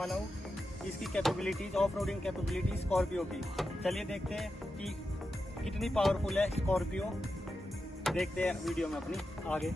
वाला हूँ इसकी capabilities, off roading capability Scorpio की। चलिए देखते हैं कि कितनी पावरफुल है स्कॉर्पियो। देखते हैं वीडियो में अपनी आगे।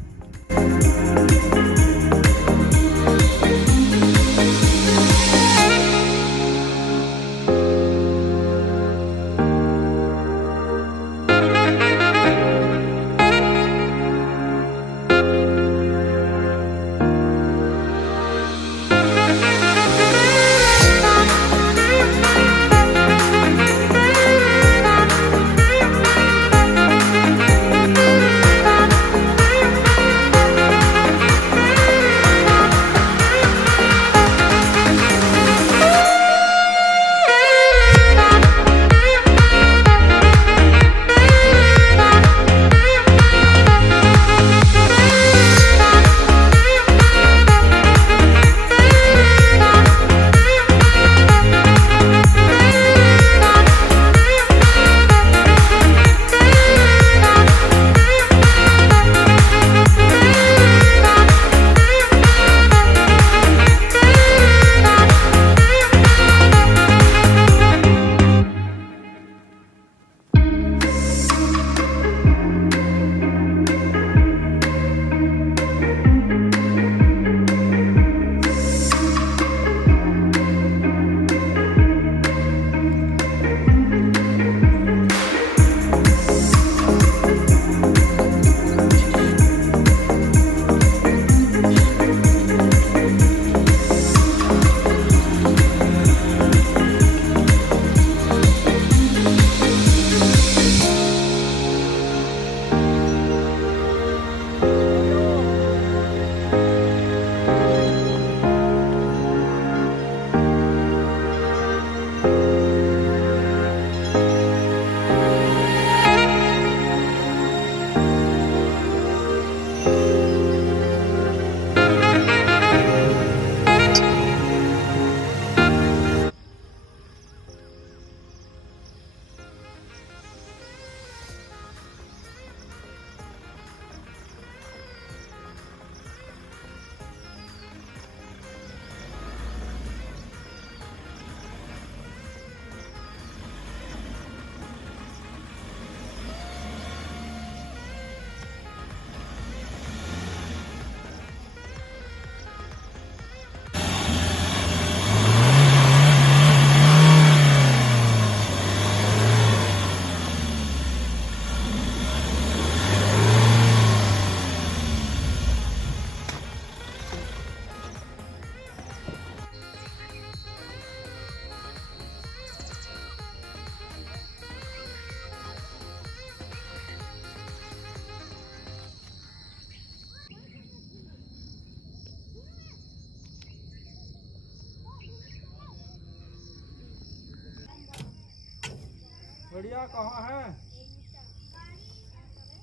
बढ़िया। कहाँ है?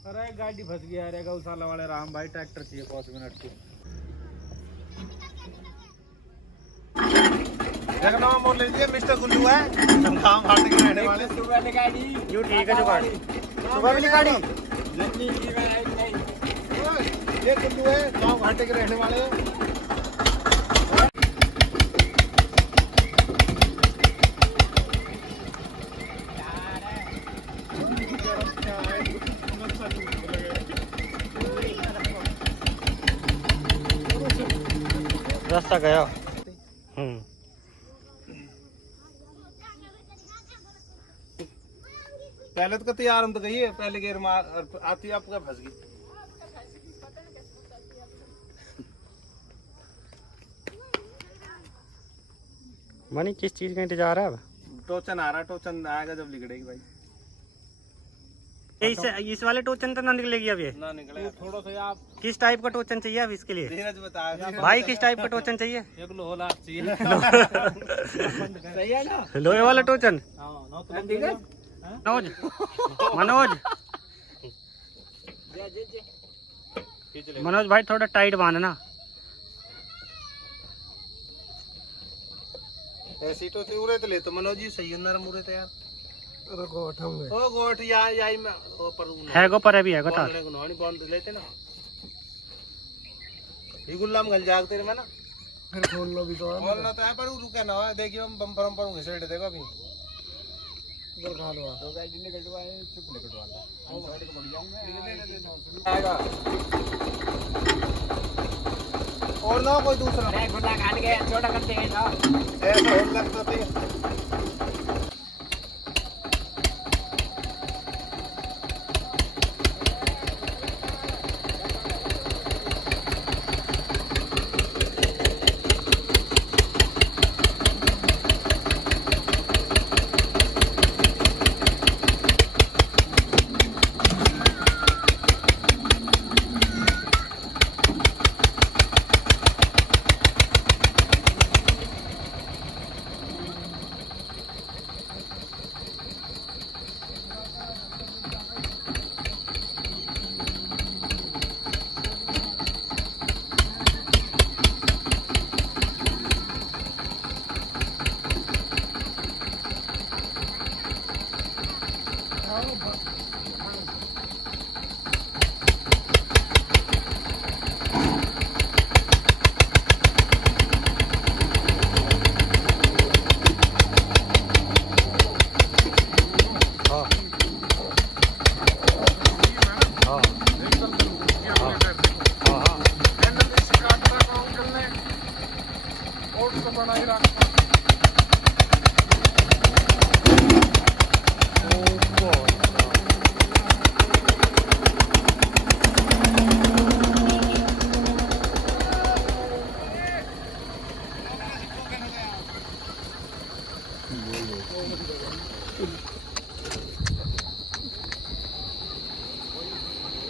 अरे गाड़ी फंस गया रे गौशाला वाले राम भाई, ट्रैक्टर चाहिए 5 मिनट को। नाम बोल लीजिए, मिस्टर गुल्लू है, हम काम हाथ के रहने वाले। सुबह गाड़ी यूँ ठीक है जो गाड़ी सुबह वाली गाड़ी ये गुल्लू है, काम घाटे के रहने वाले। रास्ता गया। पहले तो तैयार हम तो गई है, पहले गेर मार आती आपका फंस गई। मनी किस चीज का इंतजार है अब? टोचन आ रहा, टोचन आएगा जब लिगड़ेगी भाई। इस वाले टोचन तो ना निकलेगी अब ये? ना निकले थोड़ा सा। आप किस टाइप का टोचन चाहिए अब इसके लिए? धीरज बताएगा भाई किस टाइप का टोचन चाहिए? एक लोहा चाहिए। सही है ना? लोहे वाला टोचन। मनोज मनोज मनोज भाई थोड़ा टाइट बांधना। ऐसी तो उरे तो ले तो मनोज जी सही नरम उरे तो यार। अरे गोठ हम ओ गोठ याई में ओ पर है गो पर भी है गो तार नोनी बंद लेते ना ये गुल्लाम गल जागते रे मैं ना फिर खोलना भी तो है। खोलना तो है पर रुका ना है, देखिए हम बम्पर बम्पर होंगे सेट देखो अभी इधर खा लो तो गाइस ने कटवाए चुप ले कटवाना हम साइड को बढ़ जाऊं मैं आएगा और ना कोई दूसरा अरे गुल्ला काट के छोटा कर देंगे ना ऐसा हो लगता था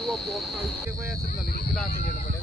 वो बहुत ऐसे ना निकला के देना पड़ेगा।